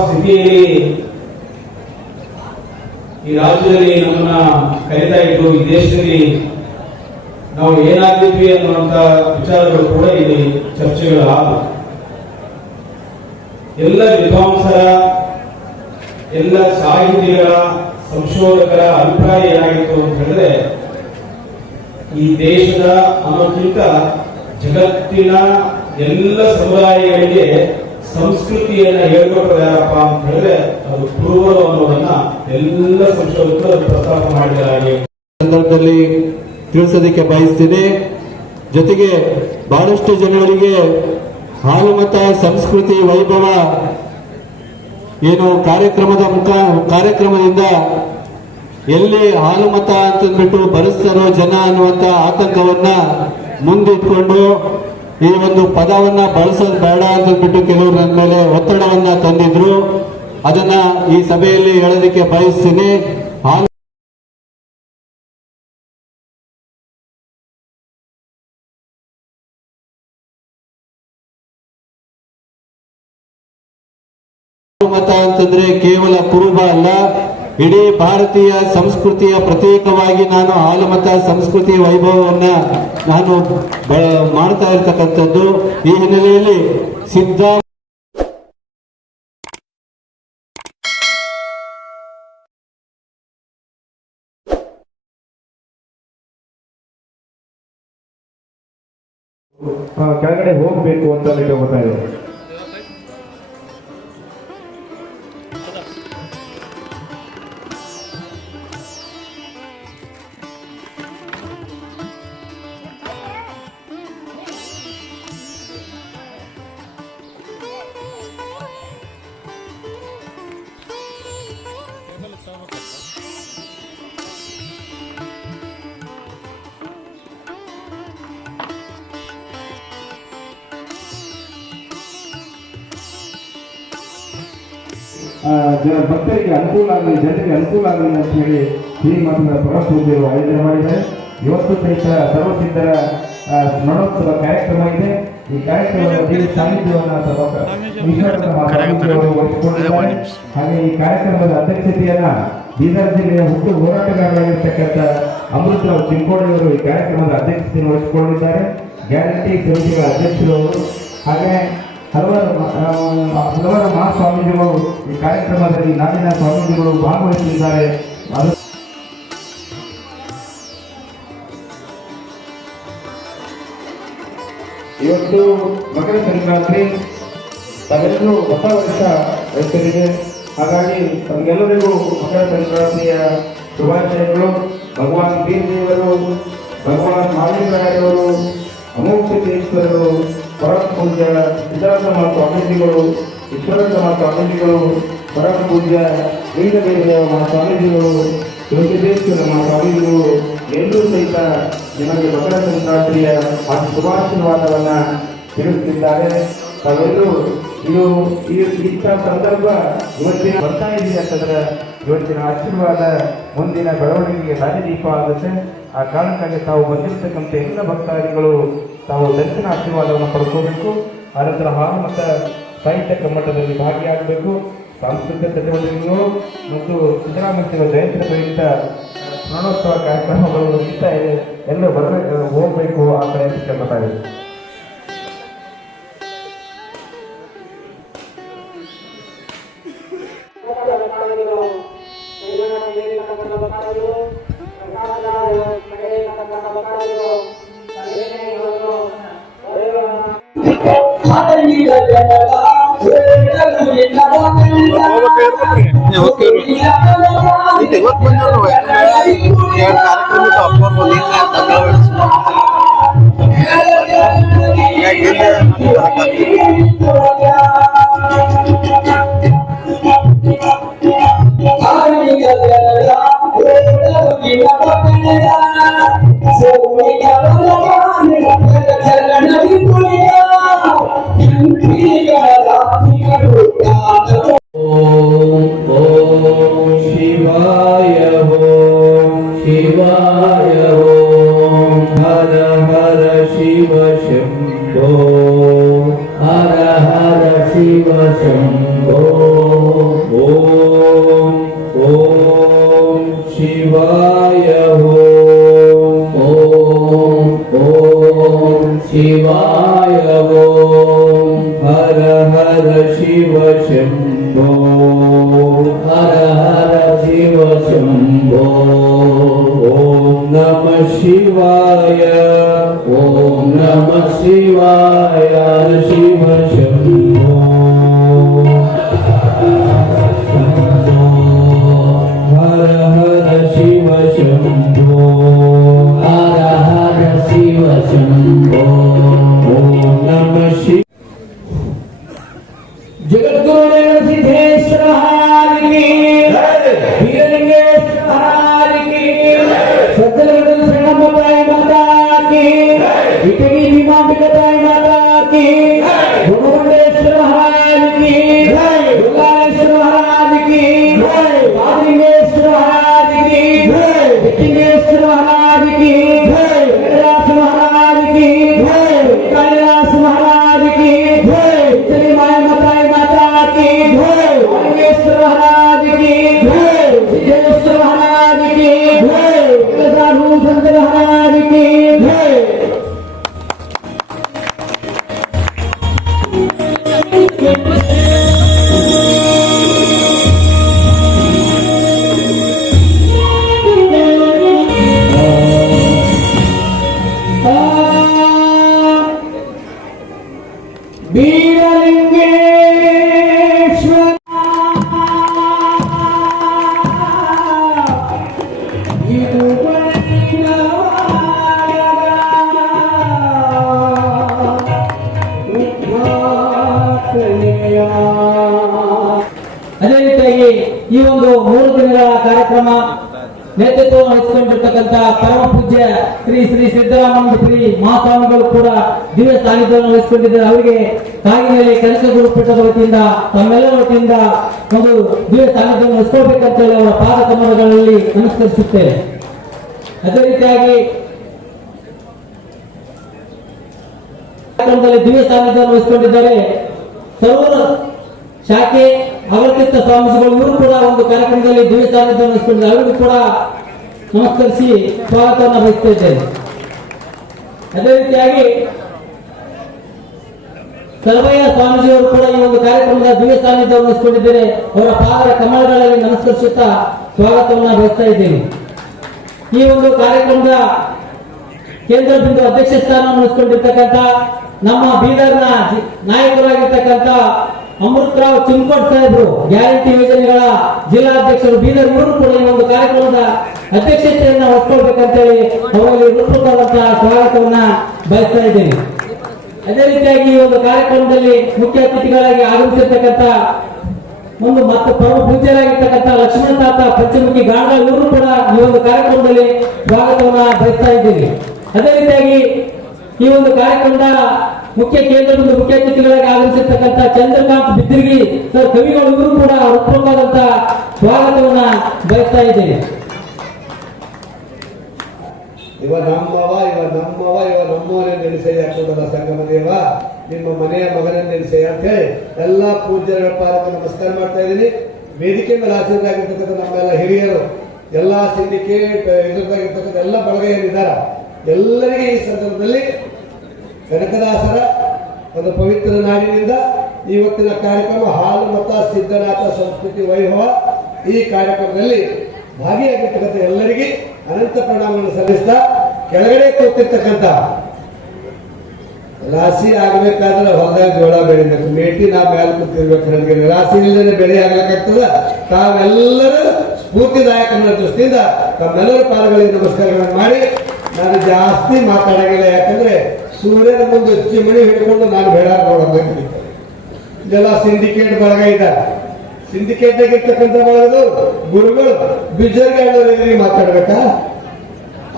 ಸ್ಥಿತಿಯಲ್ಲಿ ಈ ರಾಜ್ಯದಲ್ಲಿ ನಮ್ಮನ್ನ ಕರೀತಾ ಇದ್ದು, ಈ ದೇಶದಲ್ಲಿ ನಾವು ಏನಾಗಿದ್ವಿ ಅನ್ನುವಂತ ವಿಚಾರಗಳು ಕೂಡ ಇಲ್ಲಿ ಚರ್ಚೆಗಳಾದ ಎಲ್ಲ ವಿದ್ವಾಂಸರ, ಎಲ್ಲ ಸಾಹಿತಿಗಳ, ಸಂಶೋಧಕರ ಅಭಿಪ್ರಾಯ ಏನಾಗಿತ್ತು ಅಂತ ಹೇಳಿದ್ರೆ, ಈ ದೇಶದ ಅನ್ನೋಕ್ಕಿಂತ ಜಗತ್ತಿನ ಎಲ್ಲ ಸಮುದಾಯಗಳಿಗೆ ಸಂಸ್ಕೃತಿಯನ್ನ ಹೇಳ್ಕೊಟ್ಟರು ಯಾರಪ್ಪ ಅಂತ ಹೇಳಿದ್ರೆ ಅದು ಪ್ರೂವಲ್ ಅನ್ನೋದನ್ನ ಎಲ್ಲ ಸಂಶೋಧಕರು ಪ್ರಸ್ತಾಪ ಮಾಡಿದ್ದಾರೆ. ಸಂದರ್ಭದಲ್ಲಿ ತಿಳಿಸೋದಕ್ಕೆ ಬಯಸ್ತೀನಿ ಜೊತೆಗೆ ಬಹಳಷ್ಟು ಜನಗಳಿಗೆ ಹಾಲುಮತ, ಸಂಸ್ಕೃತಿ, ವೈಭವ ಏನು ಕಾರ್ಯಕ್ರಮದ ಮುಖ, ಕಾರ್ಯಕ್ರಮದಿಂದ ಎಲ್ಲಿ ಹಾಲುಮತ ಅಂತಂದ್ಬಿಟ್ಟು ಬರೆಸ್ತಾರೋ ಜನ ಅನ್ನುವಂತ ಆತಂಕವನ್ನ ಮುಂದಿಟ್ಕೊಂಡು ಈ ಒಂದು ಪದವನ್ನ ಬಳಸೋದು ಬೇಡ ಅಂತ ಬಿಟ್ಟು ಕೆಲವರು ನನ್ನ ಮೇಲೆ ಒತ್ತಡವನ್ನ ತಂದಿದ್ರು. ಅದನ್ನ ಈ ಸಭೆಯಲ್ಲಿ ಹೇಳೋದಕ್ಕೆ ಬಯಸ್ತೀನಿ. ಮತ ಅಂತಂದ್ರೆ ಕೇವಲ ಕುರುಬ ಅಲ್ಲ. ಇಡೀ ಭಾರತೀಯ ಸಂಸ್ಕೃತಿಯ ಪ್ರತೀಕವಾಗಿ ನಾನು ಆಲಮತ ಸಂಸ್ಕೃತಿ ವೈಭವವನ್ನ ನಾನು ಮಾಡ್ತಾ ಇರ್ತಕ್ಕಂಥದ್ದು ಈ ಹಿನ್ನೆಲೆಯಲ್ಲಿ ಸಿದ್ಧ ಕೆಳಗಡೆ ಹೋಗಬೇಕು ಅಂತ ಕೇಳ್ಕೊತಾ ಪೂಜೆಯರು ಆಯೋಜನೆ ಮಾಡಿದ್ದಾರೆ. ಇವತ್ತು ಸಹಿತ ಸರ್ವಸಿದ್ಧರ ಸ್ಮರಣೋತ್ಸವ ಕಾರ್ಯಕ್ರಮ ಇದೆ. ಈ ಕಾರ್ಯಕ್ರಮದಲ್ಲಿ ಸಾನ್ನಿಧ್ಯವನ್ನು ವಹಿಸಿಕೊಂಡಿದ್ದಾರೆ ಹಾಗೆ ಈ ಕಾರ್ಯಕ್ರಮದ ಅಧ್ಯಕ್ಷತೆಯನ್ನ ಬೀದರ್ ಜಿಲ್ಲೆಯ ಹುಟ್ಟು ಹೋರಾಟಗಾರರಾಗಿರ್ತಕ್ಕಂಥ ಅಮೃತರಾವ್ ಚಿಂಕೋಡಿಯವರು ಈ ಕಾರ್ಯಕ್ರಮದ ಅಧ್ಯಕ್ಷತೆಯನ್ನು ವಹಿಸಿಕೊಂಡಿದ್ದಾರೆ. ಗ್ಯಾರಂಟಿ ಸಮಿತಿಗಳ ಅಧ್ಯಕ್ಷರು ಹಾಗೆ ಹಲವಾರು ಹಲವಾರು ಮಹಾಸ್ವಾಮೀಜಿಗಳು ಈ ಕಾರ್ಯಕ್ರಮದಲ್ಲಿ ನಾಡಿನ ಸ್ವಾಮೀಜಿಗಳು ಭಾಗವಹಿಸಲಿದ್ದಾರೆ. ಇವತ್ತು ಮಕರ ಸಂಕ್ರಾಂತಿ ತಾವೆಲ್ಲರೂ ಹೊಸ ವರ್ಷ ಹೆಸರಿದೆ ಹಾಗಾಗಿ ತಮಗೆಲ್ಲರಿಗೂ ಮಕರ ಸಂಕ್ರಾಂತಿಯ ಶುಭಾಶಯಗಳು. ಭಗವಾನ್ ಬೀರದೇವರು ಭಗವಾನ್ ಮಾಲಿಂಗರಾಯರವರು ಅಮೋಕ್ಷೇಶ್ವರರು ಪರಮ ಪೂಜ್ಯ ಸಿದ್ಧಾರ್ಥಮ ಸ್ವಾಮೀಜಿಗಳು ಈಶ್ವರತಮ ಸ್ವಾಮೀಜಿಗಳು, ಪರಮ ಪೂಜ್ಯ ವೀರದೇವ ಸ್ವಾಮೀಜಿಗಳು ಯೋಗೇಶ್ವರ ಸ್ವಾಮೀಜಿಗಳು ಎಲ್ಲರೂ ಸಹಿತ ನಿಮಗೆ ಮಕರ ಸಂಕ್ರಾಂತಿಯ ಶುಭಾಶೀರ್ವಾದವನ್ನ ತಿಳಿಸುತ್ತಿದ್ದಾರೆ. ತಾವೆಲ್ಲರೂ ಇದು ಈ ಇಂಥ ಸಂದರ್ಭ ಇವತ್ತಿನ ಬರ್ತಾ ಇದೆಯಾ ಅಂತಂದ್ರೆ ಇವತ್ತಿನ ಆಶೀರ್ವಾದ ಮುಂದಿನ ಬೆಳವಣಿಗೆಗೆ ದಾರಿದೀಪ ಆಗುತ್ತೆ. ಆ ಕಾರಣಕ್ಕಾಗಿ ತಾವು ಬಂದಿರತಕ್ಕಂಥ ಎಲ್ಲ ಭಕ್ತಾದಿಗಳು ತಾವು ದರ್ಶನ ಆಶೀರ್ವಾದವನ್ನು ಪಡ್ಕೋಬೇಕು. ಆ ನಂತರ ಹಾಲು ಮತ್ತು ಸಾಹಿತ್ಯ ಕಮ್ಮಟದಲ್ಲಿ ಭಾಗಿಯಾಗಬೇಕು. ಸಾಂಸ್ಕೃತಿಕ ಚಟುವಟಿಕೆಗಳು ಮತ್ತು ಸಿದ್ದರಾಮಯ್ಯ ಜಯಂತಿ ಪ್ರಯುಕ್ತ ಸ್ಮರಣೋತ್ಸವ ಕಾರ್ಯಕ್ರಮಗಳು ಬರುವುದಕ್ಕಿಂತ ಎಲ್ಲರೂ ಬರಬೇಕು ಹೋಗ್ಬೇಕು ಆ ಕಡೆ ಅಂತ ಇವತ್ತು ಬಂದ್ರು ॐ शिवाय ॐ ॐ शिवाय ॐ हर हर शिव शम्भो हर हर शिव शम्भो ॐ नमः शिवाय ॐ नमः शिवाय ఇటుకి మామిడికాయ మాతాకి ನೇತೃತ್ವ ವಹಿಸಿಕೊಂಡಿರ್ತಕ್ಕಂಥ ಪರಮ ಪೂಜ್ಯ ಶ್ರೀ ಶ್ರೀ ಸಿದ್ದರಾಮಯ್ಯ ಶ್ರೀ ಮಹಾಸ್ವಾಮಿಗಳು ಕೂಡ ದಿವ್ಯ ಸಾನ್ನಿಧ್ಯವನ್ನು ವಹಿಸಿಕೊಂಡಿದ್ದಾರೆ. ಅವರಿಗೆ ಕಾಗಿನಲ್ಲಿ ಕನಕ ಗುರುಪೀಠದ ವತಿಯಿಂದ, ತಮ್ಮೆಲ್ಲರ ವತಿಯಿಂದ ಒಂದು ದಿವ್ಯ ಸಾನ್ನಿಧ್ಯವನ್ನು ವಹಿಸ್ಕೊಳ್ಬೇಕಂತ ಹೇಳಿ ಅವರ ಪಾದ ಕಮಲಗಳಲ್ಲಿ ನಮಸ್ಕರಿಸುತ್ತೇನೆ ಅದೇ ರೀತಿಯಾಗಿ ಕಾರ್ಯಕ್ರಮದಲ್ಲಿ ದಿವ್ಯ ಸಾನ್ನಿಧ್ಯವನ್ನು ವಹಿಸಿಕೊಂಡಿದ್ದಾರೆ. ಸರ್ವರ ಶಾಖೆ ಅವರ ಸ್ವಾಮೀಜಿಗಳು, ಇವರು ಕೂಡ ಒಂದು ಕಾರ್ಯಕ್ರಮದಲ್ಲಿ ದಿವ್ಯ ಸಾನ್ನಿಧ್ಯವನ್ನು ವಹಿಸಿಕೊಂಡಿದ್ದಾರೆ. ಅವರಿಗೂ ಕೂಡ ನಮಸ್ಕರಿಸಿ ಸ್ವಾಗತವನ್ನು ಬಯಸ್ತಾ ಇದ್ದೇನೆ ಅದೇ ರೀತಿಯಾಗಿ ಸರ್ವಯ್ಯ ಸ್ವಾಮೀಜಿಯವರು ಕೂಡ ಈ ಒಂದು ಕಾರ್ಯಕ್ರಮದ ದಿವ್ಯ ಸಾನ್ನಿಧ್ಯ ವಹಿಸಿಕೊಂಡಿದ್ದೇನೆ ಅವರ ಪಾದರ ಕಮಲಗಳಲ್ಲಿ ನಮಸ್ಕರಿಸುತ್ತಾ ಸ್ವಾಗತವನ್ನು ಬಯಸ್ತಾ ಇದ್ದೇನೆ. ಈ ಒಂದು ಕಾರ್ಯಕ್ರಮದ ಕೇಂದ್ರ ಬಿಂದು ಅಧ್ಯಕ್ಷ ಸ್ಥಾನವನ್ನು ವಹಿಸಿಕೊಂಡಿರ್ತಕ್ಕಂಥ ನಮ್ಮ ಬೀದರ್ನ ನಾಯಕರಾಗಿರ್ತಕ್ಕಂಥ ಅಮೃತರಾವ್ ಚಿಂಕೋಟ್ ಸಾಹೇಬರು ಗ್ಯಾರಂಟಿ ಯೋಜನೆಗಳ ಜಿಲ್ಲಾಧ್ಯಕ್ಷರು ಬೀದರ್ ಇವರು ಕೂಡ ಈ ಒಂದು ಕಾರ್ಯಕ್ರಮದ ಅಧ್ಯಕ್ಷತೆಯನ್ನ ವಹಿಸ್ಕೊಳ್ಬೇಕಂತೇಳಿ ಅವರಲ್ಲಿ ಹೃತ್ಪೂರ್ವಕವಾದಂತಹ ಸ್ವಾಗತವನ್ನ ಬಯಸ್ತಾ ಇದ್ದೇನೆ. ಅದೇ ರೀತಿಯಾಗಿ ಈ ಒಂದು ಕಾರ್ಯಕ್ರಮದಲ್ಲಿ ಮುಖ್ಯ ಅತಿಥಿಗಳಾಗಿ ಆಗಮಿಸಿರ್ತಕ್ಕಂಥ ಒಂದು ಮತ್ತು ಪ್ರಮುಖ ಪೂಜ್ಯರಾಗಿರ್ತಕ್ಕಂಥ ಲಕ್ಷ್ಮಣ ತಾತ, ಪಂಚಮುಖಿ ಗಾಂಡ ಇವರು ಕೂಡ ಈ ಒಂದು ಕಾರ್ಯಕ್ರಮದಲ್ಲಿ ಸ್ವಾಗತವನ್ನ ಬಯಸ್ತಾ ಇದ್ದೀನಿ. ಅದೇ ರೀತಿಯಾಗಿ ಈ ಒಂದು ಕಾರ್ಯಕ್ರಮದ ಮುಖ್ಯ ಕೇಂದ್ರ ಬಿಂದು ಮುಖ್ಯ ಅತಿಥಿಗಳಾಗಿ ಆಗಮಿಸಿರ್ತಕ್ಕಂಥ ಚಂದ್ರಕಾಂತ್ ಬಿದ್ರಿಗಿ ಸರ್, ಕವಿಗಳು ಕೂಡ ಉತ್ತಮವಾದಂತಹ ಸ್ವಾಗತವನ್ನ ಬಯಸ್ತಾ ಇದ್ದೇನೆ. ಇವ ನಮ್ಮವ ಇವ ನಮ್ಮವ, ಇವ ನಮ್ಮವನೇ ನೆಲೆಸೆಯ ಕೂಡಲ ಸಂಗಮ ನಿಮ್ಮ ಮನೆಯ ಮಗನೇ ನೆಲೆಸೆಯ ಅಂತ ಹೇಳಿ ಎಲ್ಲಾ ಪೂಜ್ಯರ ಪಾಲಕ ನಮಸ್ಕಾರ ಮಾಡ್ತಾ ಇದ್ದೀನಿ. ವೇದಿಕೆ ಮೇಲೆ ಆಸೀನರಾಗಿರ್ತಕ್ಕಂಥ ನಮ್ಮೆಲ್ಲ ಹಿರಿಯರು, ಎಲ್ಲಾ ಸಿಂಡಿಕೇಟ್ ಎದುರಾಗಿರ್ತಕ್ಕಂಥ ಎಲ್ಲ ಬಳಗ ಏನಿದ್ದಾರೆ ಎಲ್ಲರಿಗೆ ಈ ಸಂದರ್ಭದಲ್ಲಿ ಕನಕದಾಸರ ಒಂದು ಪವಿತ್ರ ನಾಡಿನಿಂದ ಇವತ್ತಿನ ಕಾರ್ಯಕ್ರಮ ಹಾಲು ಮತ ಸಿದ್ಧನಾಥ ಸಂಸ್ಕೃತಿ ವೈಭವ ಈ ಕಾರ್ಯಕ್ರಮದಲ್ಲಿ ಭಾಗಿಯಾಗಿರ್ತಕ್ಕಂಥ ಎಲ್ಲರಿಗೆ ಅನಂತ ಪ್ರಣಾಮವನ್ನು ಸಲ್ಲಿಸ್ತಾ ಕೆಳಗಡೆ ಕೂತಿರ್ತಕ್ಕಂಥ ರಾಶಿ ಆಗಬೇಕಾದ್ರೆ ಹೊಲದಾಗ ಜೋಳ ಬೆಳಿಬೇಕು. ಮೇಟಿ ನಾವು ಮೇಲೆ ಕೂತಿರ್ಬೇಕು. ನನಗೆ ರಾಶಿ ಇಲ್ಲದೆ ಬೆಳೆ ತಾವೆಲ್ಲರೂ ಸ್ಫೂರ್ತಿದಾಯಕ ದೃಷ್ಟಿಯಿಂದ ತಮ್ಮೆಲ್ಲರ ಪಾಲಗಳಿಗೆ ನಮಸ್ಕಾರಗಳನ್ನು ಮಾಡಿ ನಾನು ಜಾಸ್ತಿ ಮಾತಾಡಂಗಿಲ್ಲ. ಯಾಕಂದ್ರೆ ಸೂರ್ಯನ ಮುಂದೆ ಚಿಮಣಿ ಹಿಡ್ಕೊಂಡು ನಾನು ಬೇಡ ನೋಡಬೇಕು ಇದೆಲ್ಲ ಸಿಂಡಿಕೇಟ್ ಬಳಗ ಇದ್ದಾರೆ ಸಿಂಡಿಕೇಟ್ ಇರ್ತಕ್ಕಂಥ ಬಳಗದು ಗುರುಗಳು ಬಿಜರ್ಗಾಡೋರಲ್ಲಿ ಮಾತಾಡ್ಬೇಕಾ?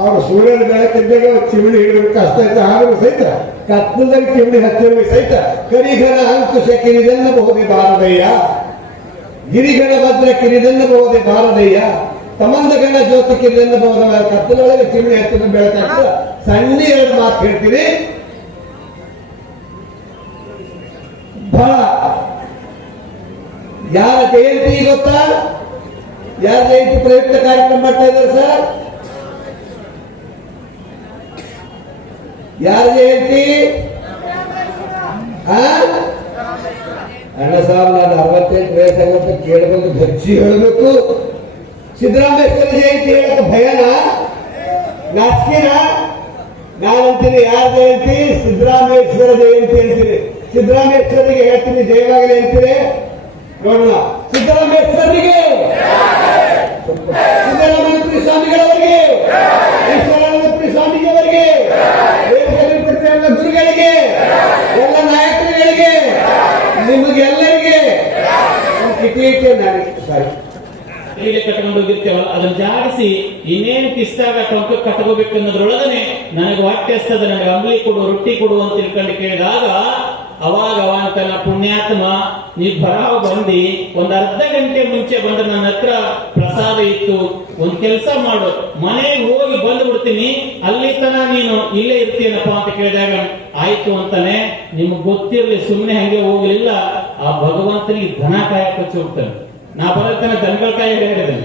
ಅವ್ರು ಸೂರ್ಯನ ಬೆಳಕಿದ್ದಾಗ ಚಿಮಣಿ ಹಿಡಿದ್ರು ಕಷ್ಟ ಆಯ್ತು ಆದರೂ ಸಹಿತ ಕತ್ತಲದಾಗ ಚಿಮಣಿ ಹತ್ತಿರಬೇಕು ಸಹಿತ ಕರಿಘನ ಅಂಕುಶ ಕಿರಿದೆನ್ನಬಹುದೇ ಬಾರದಯ್ಯ ಗಿರಿಗಣ ಭದ್ರ ಕಿರಿದೆನ್ನಬಹುದೇ ಬಾರದಯ್ಯ ತಮಂದಗಣ ಜ್ಯೋತಿ ಕಿರಿದೆನ್ನಬಹುದ ಕತ್ತಲೊಳಗೆ ಚಿಮಣಿ ಹತ್ತಿರ ಬೆಳಕಾಗ್ತದ ಸಣ್ಣ ಎರಡು ಮಾತು ಹೇಳ್ತೀನಿ. ಬಹಳ ಯಾರ ಜಯಂತಿ ಗೊತ್ತಾ? ಯಾರ ಜಯಂತಿ ಪ್ರಯುಕ್ತ ಕಾರ್ಯಕ್ರಮ ಮಾಡ್ತಾ ಇದ್ದಾರೆ ಸರ್? ಯಾರ ಜಯಂತಿ? ಅಣ್ಣ ಸಾಬ್ ನಾನು ಅರವತ್ತೆಂಟು ವಯಸ್ಸಾಗುತ್ತೆ ಕೇಳ್ಬೇಕು ಹೆಚ್ಚಿ ಹೇಳಬೇಕು. ಸಿದ್ದರಾಮೇಶ್ವರ ಜಯಂತಿ ಹೇಳಕ್ಕೆ ಭಯನ ನಾಚಿಕೆನ ನಾನಂತೀನಿ ಯಾರ ಜಯಂತಿ ಸಿದ್ದರಾಮೇಶ್ವರ ಜಯಂತಿ ಅಂತೀನಿ ಸಿದ್ದರಾಮೇಶ್ವರಿಗೆ ಹೇಳ್ತೀನಿ, ಜಯವಾಗಲಿ ಅಂತೀರಿ? ನೋಡೋಣ. ಸಿದ್ದರಾಮೇಶ್ವರಿಗೆ ಸಿದ್ದರಾಮಯ್ಯ ಸ್ವಾಮಿಗಳವರಿಗೆ! ಈಶ್ವರಾನಂದ ಸ್ವಾಮಿಗಳವರಿಗೆ! ಗುರುಗಳಿಗೆ! ಎಲ್ಲ ನಾಯಕರುಗಳಿಗೆ! ನಿಮಗೆಲ್ಲರಿಗೆ! ಕಿಟೀಟ ನಾನು. ಸಾರಿ ಕೈಗೆ ಕಟ್ಕೊಂಡು ಹೋಗಿರ್ತೇವಲ್ಲ, ಅದನ್ನ ಜಾಡಿಸಿ ಇನ್ನೇನು ಕಿಸ್ತಾಗ ಟೊಂಕ ಕಟ್ಕೋಬೇಕು ಅನ್ನೋದ್ರೊಳಗನೆ ನನಗೆ ಹೊಟ್ಟೆ ಹಸ್ತದ ನನಗೆ ಅಂಬಲಿ ಕೊಡು, ರೊಟ್ಟಿ ಕೊಡು ಅಂತ ತಿಳ್ಕೊಂಡು ಕೇಳಿದಾಗ, ಅವಾಗ ಅಂತಾನ ಪುಣ್ಯಾತ್ಮ ನೀ ಬರಾವ ಬಂದಿ ಒಂದ್ ಅರ್ಧ ಗಂಟೆ ಮುಂಚೆ ಬಂದ್ರೆ ನನ್ನ ಹತ್ರ ಪ್ರಸಾದ ಇತ್ತು, ಒಂದ್ ಕೆಲಸ ಮಾಡು, ಮನೆಗೆ ಹೋಗಿ ಬಂದು ಬಿಡ್ತೀನಿ, ಅಲ್ಲಿ ತನ ನೀನು ಇಲ್ಲೇ ಇರ್ತೀನಪ್ಪ ಅಂತ ಕೇಳಿದಾಗ, ಆಯ್ತು ಅಂತಾನೆ, ನಿಮ್ಗೆ ಗೊತ್ತಿರ್ಲಿ ಸುಮ್ಮನೆ ಹಂಗೆ ಹೋಗ್ಲಿಲ್ಲ, ಆ ಭಗವಂತನಿಗೆ ಧನ ಕಾಯಕ್ಕೆ ಹೋಗ್ತಾನೆ. ನಾ ಬರತ್ತನ ದನಗಳ ಕಾಯಿ ಹೇಳಿದ್ದೇನೆ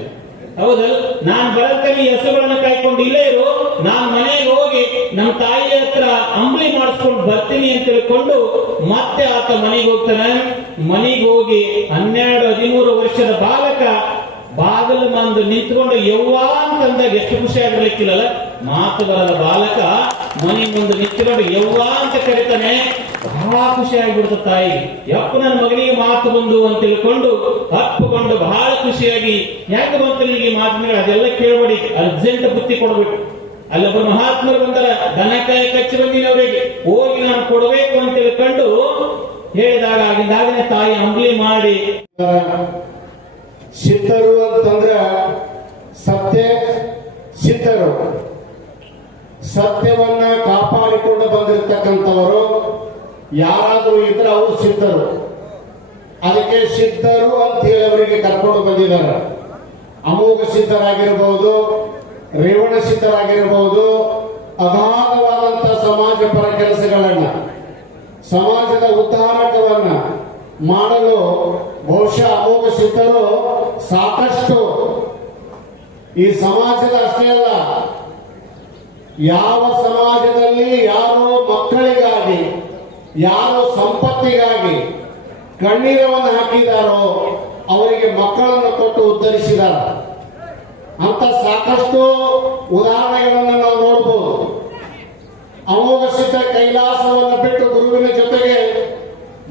ಹೌದಲ್ ನಾನ್ ಬರತ್ತನೆ ಹೆಸರುಗಳನ್ನ ಕಾಯ್ಕೊಂಡು ಇಲ್ಲೇ ಇರು. ನಾನ್ ಮನೆಗೆ ಹೋಗಿ ನಮ್ಮ ತಾಯಿ ಹತ್ರ ಅಂಬಲಿ ಮಾಡಿಸ್ಕೊಂಡು ಬರ್ತೀನಿ ಅಂತ ತಿಳ್ಕೊಂಡು ಮತ್ತೆ ಆತ ಮನೆಗೆ ಹೋಗ್ತಾನೆ. ಮನೆಗೆ ಹೋಗಿ ಹನ್ನೆರಡು ಹದಿಮೂರು ವರ್ಷದ ಬಾಲಕ ಬಾಗಿಲು ಮಂದು ನಿಂತ್ಕೊಂಡು ಯವ್ವ ಅಂತಂದಾಗ ಎಷ್ಟು ಖುಷಿ ಆಗಿರ್ಲಿಕ್ಕಿಲ್ಲಲ್ಲ ಮಾತು ಬರದ ಬಾಲಕ, ಮನೆ ಮುಂದೆ ನಿಂತ್ಕೊಂಡು ಯವ್ವ ಅಂತ ಕರಿತಾನೆ. ಬಹಳ ಖುಷಿ ಆಗಿಬಿಡ್ತು ತಾಯಿ. ಯಪ್ಪ, ನನ್ನ ಮಗನಿಗೆ ಮಾತು ಬಂದು ಅಂತ ತಿಳ್ಕೊಂಡು ಅಪ್ಪಕೊಂಡು ಬಹಳ ಖುಷಿಯಾಗಿ, ಯಾಕೆ ಬಂತು ನಿನಗೆ ಮಾತಿನ ಅದೆಲ್ಲ ಕೇಳಬೇಡಿ. ಅರ್ಜೆಂಟ್ ಬುತ್ತಿ ಕೊಡ್ಬೇಕು. ಅಲ್ಲೊಬ್ಬ ಮಹಾತ್ಮರು ಬಂದರ ದನ ಕಾಯಿ ಕಚ್ಚಿ ಬಂದಿನ ಅವರಿಗೆ. ಹೋಗಿ ನಾನು ಕೊಡಬೇಕು ಅಂತ ತಿಳ್ಕೊಂಡು ಹೇಳಿದಾಗ ಆಗಿಂದಾಗನೇ ತಾಯಿ ಅಂಬ್ಲಿ ಮಾಡಿ. ಸಿದ್ಧರು ಅಂತಂದ್ರ ಸತ್ಯ ಸಿದ್ಧರು ಸತ್ಯವನ್ನ ಕಾಪಾಡಿಕೊಂಡು ಬಂದಿರತಕ್ಕಂಥವರು ಯಾರಾದರೂ ಇದ್ರೆ ಅವರು ಸಿದ್ಧರು ಅದಕ್ಕೆ ಸಿದ್ಧರು ಅಂತ ಹೇಳಿ ಅವರಿಗೆ ಕರ್ಕೊಂಡು ಬಂದಿದ್ದಾರೆ. ಅಮೋಘ ಸಿದ್ಧರಾಗಿರಬಹುದು ರೇವಣ ಸಿದ್ಧರಾಗಿರಬಹುದು ಅಗಾಧವಾದಂತಹ ಸಮಾಜ ಪರ ಕೆಲಸಗಳನ್ನ, ಸಮಾಜದ ಉದ್ಧಾರಕವನ್ನ ಮಾಡಲು ಬಹುಶಃ ಅಮೋಘ ಸಿದ್ಧರು ಸಾಕಷ್ಟು ಈ ಸಮಾಜದ ಅಷ್ಟೇ ಅಲ್ಲ, ಯಾವ ಸಮಾಜದಲ್ಲಿ ಯಾರು ಮಕ್ಕಳಿಗಾಗಿ, ಯಾರು ಸಂಪತ್ತಿಗಾಗಿ ಕಣ್ಣೀರವನ್ನು ಹಾಕಿದಾರೋ ಅವರಿಗೆ ಮಕ್ಕಳನ್ನು ಕೊಟ್ಟು ಉದ್ಧರಿಸಿದಾರ ಅಂತ ಸಾಕಷ್ಟು ಉದಾಹರಣೆಗಳನ್ನು ನಾವು ನೋಡಬಹುದು ಅಮೋಘ ಸಿದ್ಧ ಕೈಲಾಸವನ್ನು ಬಿಟ್ಟು ಗುರುವಿನ ಜೊತೆಗೆ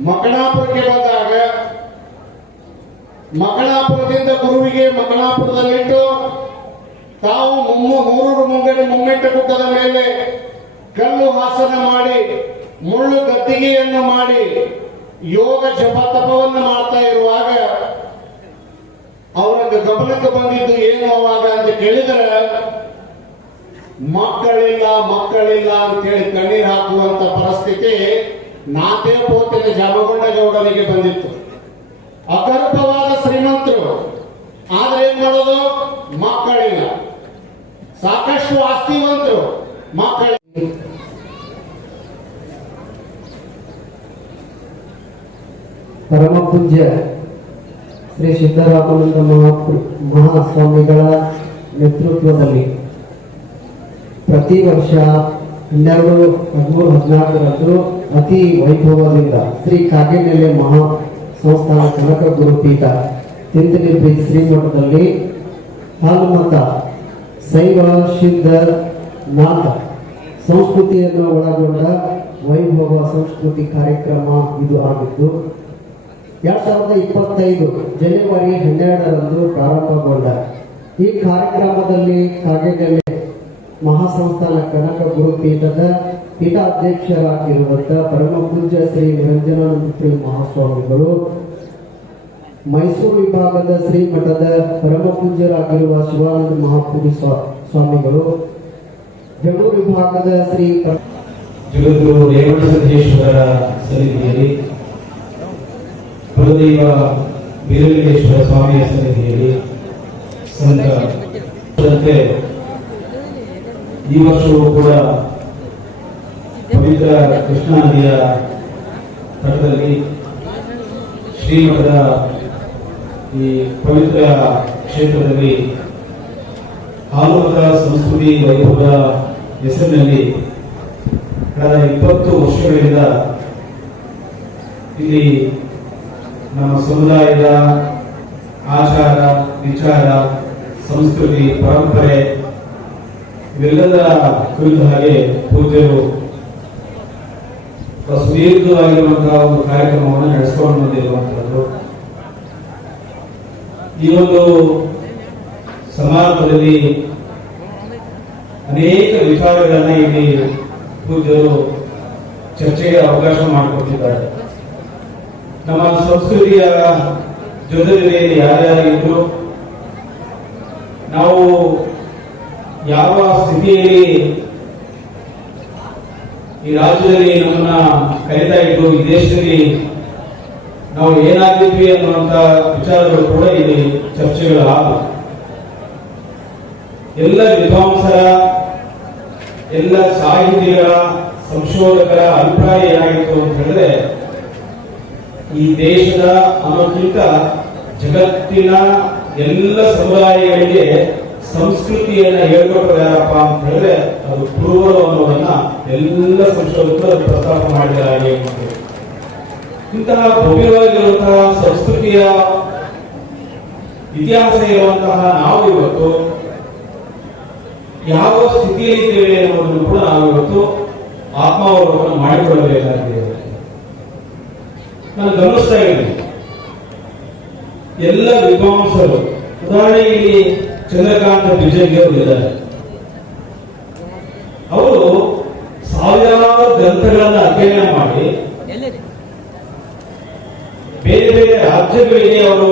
ಮಕಣಾಪುರಕ್ಕೆ ಬಂದಾಗ ಮಕಣಾಪುರದಿಂದ ಗುರುವಿಗೆ ಮಂಗಳಾಪುರದಲ್ಲಿಟ್ಟು ತಾವು ಮೂರೂರು ಮುಂಗಡೆ ಮುಮ್ಮೆಟ್ಟ ಗುಡ್ಡದ ಮೇಲೆ ಕಲ್ಲು ಹಾಸನ ಮಾಡಿ, ಮುಳ್ಳು ಗದ್ದಿಗೆಯನ್ನು ಮಾಡಿ, ಯೋಗ ಜಪ ತಪವನ್ನು ಮಾಡ್ತಾ ಇರುವಾಗ ಅವರ ಗಮನಕ್ಕೆ ಬಂದಿದ್ದು ಏನು ಅವಾಗ ಅಂತ ಕೇಳಿದರೆ, ಮಕ್ಕಳಿಲ್ಲ ಮಕ್ಕಳಿಲ್ಲ ಅಂತೇಳಿ ಕಣ್ಣೀರು ಹಾಕುವಂತ ಪರಿಸ್ಥಿತಿ ನಾತೇ ಪೋತಿನ ಜಾಮಗೊಂಡ ಗೌಡನಿಗೆ ಬಂದಿತ್ತು. ಅಗರ್ಭವಾದ ಆದ್ರೆ ಏನ್ ಮಾಡೋದು? ಮಕ್ಕಳಿಲ್ಲ. ಸಾಕಷ್ಟು ಆಸ್ತಿವಂತರು ಮಕ್ಕಳ ಪರಮ ಪೂಜ್ಯ ಶ್ರೀ ಸಿದ್ದರಾಮಾನಂದ ಮಹಾಪ್ರ, ಮಹಾಸ್ವಾಮಿಗಳ ನೇತೃತ್ವದಲ್ಲಿ ಪ್ರತಿ ವರ್ಷ ಹನ್ನೆರಡು, ಹದಿಮೂರು, ಹದಿನಾಲ್ಕರಂದು ಅತಿ ವೈಭವದಿಂದ ಶ್ರೀ ಕಾಗಿನೆಲೆ ಮಹಾ ಸಂಸ್ಥಾನ ಕನಕ ಗುರುಪೀಠ ತಿಂತಗಿರ್ಬಿ ಶ್ರೀಮಠದಲ್ಲಿ ಹಾಲುಮತ ಶೈವ ಸಿದ್ಧ ನಾಥ ಸಂಸ್ಕೃತಿಯನ್ನು ಒಳಗೊಂಡ ವೈಭವ ಸಂಸ್ಕೃತಿ ಕಾರ್ಯಕ್ರಮ ಇದು ಆಗಿದ್ದು, ಎರಡ್ ಸಾವಿರದ ಇಪ್ಪತ್ತೈದು ಜನವರಿ ಹನ್ನೆರಡರಂದು ಪ್ರಾರಂಭಗೊಂಡ ಈ ಕಾರ್ಯಕ್ರಮದಲ್ಲಿ ಕಾಗೆಗಲೆ ಮಹಾಸಂಸ್ಥಾನ ಕನಕ ಗುರುಪೀಠದ ಪೀಠಾಧ್ಯಕ್ಷರಾಗಿರುವಂತಹ ಪರಮಪೂಜ್ಯ ಶ್ರೀ ನಿರಂಜನಾನಂದ ಮಹಾಸ್ವಾಮಿಗಳು ಮೈಸೂರು ವಿಭಾಗದ ಶ್ರೀಮಠದ ಪರಮ ಪೂಜ್ಯರಾಗಿರುವ ಶಿವಾನಂದ ಮಹಾಪುರಿ ಸ್ವಾ- ಸ್ವಾಮಿಗಳು ಬೆಂಗಳೂರು ವಿಭಾಗದ ಶ್ರೀ ಜಗದ್ಗುರು ರೇವಣಸಿದ್ದೇಶ್ವರ ಸನ್ನಿಧಿಯಲ್ಲಿ, ಕುಲದೈವ ಬೀರಲಿಂಗೇಶ್ವರ ಸ್ವಾಮಿಯ ಸನ್ನಿಧಿಯಲ್ಲಿ ಸಂತೆ ಈ ವರ್ಷವೂ ಕೂಡ ಪವಿತ್ರ ಕೃಷ್ಣಾ ನದಿಯ ತಟದಲ್ಲಿ ಶ್ರೀಮಠದ ಈ ಪವಿತ್ರ ಕ್ಷೇತ್ರದಲ್ಲಿ ಹಾಲುಮತ ಸಂಸ್ಕೃತಿ ವೈಭವದ ಹೆಸರಿನಲ್ಲಿ ಕಳೆದ ಇಪ್ಪತ್ತು ವರ್ಷಗಳಿಂದ ಇಲ್ಲಿ ನಮ್ಮ ಸಮುದಾಯದ ಆಚಾರ, ವಿಚಾರ, ಸಂಸ್ಕೃತಿ, ಪರಂಪರೆ ಇವೆಲ್ಲದರ ಕುರಿತ ಹಾಗೆ ಪೂಜ್ಯರು ಸುದೀರ್ಘವಾಗಿರುವಂತಹ ಒಂದು ಕಾರ್ಯಕ್ರಮವನ್ನು ನಡೆಸಿಕೊಂಡು ಬಂದಿರುವಂತಹದ್ದು ಈ ಒಂದು ಸಮಾರಂಭದಲ್ಲಿ ಅನೇಕ ವಿಚಾರಗಳನ್ನ ಇಲ್ಲಿ ಪೂಜ್ಯರು ಚರ್ಚೆಗೆ ಅವಕಾಶ ಮಾಡಿಕೊಟ್ಟಿದ್ದಾರೆ. ನಮ್ಮ ಸಂಸ್ಕೃತಿಯ ಜೊತೆಗೆ ಯಾರ್ಯಾರಿದ್ರು ನಾವು ಯಾವ ಸ್ಥಿತಿಯಲ್ಲಿ ಈ ರಾಜ್ಯದಲ್ಲಿ ನಮ್ಮನ್ನ ಕರೀತಾ ಇದ್ರು, ಈ ದೇಶದಲ್ಲಿ ನಾವು ಏನಾಗಿದ್ವಿ ಅನ್ನುವಂತ ವಿಚಾರಗಳು ಕೂಡ ಇಲ್ಲಿ ಚರ್ಚೆಗಳಾದವು ಎಲ್ಲ ವಿದ್ವಾಂಸರ, ಎಲ್ಲ ಸಾಹಿತಿಗಳ, ಸಂಶೋಧಕರ ಅಭಿಪ್ರಾಯ ಏನಾಗಿತ್ತು ಅಂತ ಹೇಳಿದ್ರೆ, ಈ ದೇಶದ ಅನ್ನೋಕ್ಕಿಂತ ಜಗತ್ತಿನ ಎಲ್ಲ ಸಮುದಾಯಗಳಿಗೆ ಸಂಸ್ಕೃತಿಯನ್ನ ಹೇಳ್ಕೊಟ್ಟರು ಯಾರಪ್ಪ ಅಂತ ಹೇಳಿದ್ರೆ, ಅದು ಪೂರ್ವ ಅನ್ನೋದನ್ನ ಎಲ್ಲ ಸಂಶೋಧಕರು ಪ್ರಸ್ತಾಪ ಮಾಡಿದ್ದಾರೆ ಇಂತಹ ಭವ್ಯವಾಗಿರುವಂತಹ ಸಂಸ್ಕೃತಿಯ ಇತಿಹಾಸ ಇರುವಂತಹ ನಾವು ಇವತ್ತು ಯಾವ ಸ್ಥಿತಿಯಲ್ಲಿ ಇದ್ದೇವೆ ಅನ್ನೋದನ್ನು ಕೂಡ ನಾವು ಇವತ್ತು ಆತ್ಮಾವಲೋಕನ ಮಾಡಿಕೊಳ್ಳಬೇಕಾಗಿದೆ. ನಾನು ಗಮನಿಸ್ತಾ ಇದ್ದೀನಿ. ಎಲ್ಲ ವಿದ್ವಾಂಸರು, ಉದಾಹರಣೆಗೆ ಚಂದ್ರಕಾಂತ ಬಿಜೆಪಿ ಅವರು ಇದ್ದಾರೆ. ಅವರು ಸಾವಿರಾರು ಗ್ರಂಥಗಳನ್ನ ಅಧ್ಯಯನ ಮಾಡಿ ಬೇರೆ ಬೇರೆ ರಾಜ್ಯಗಳಿಗೆ ಅವರು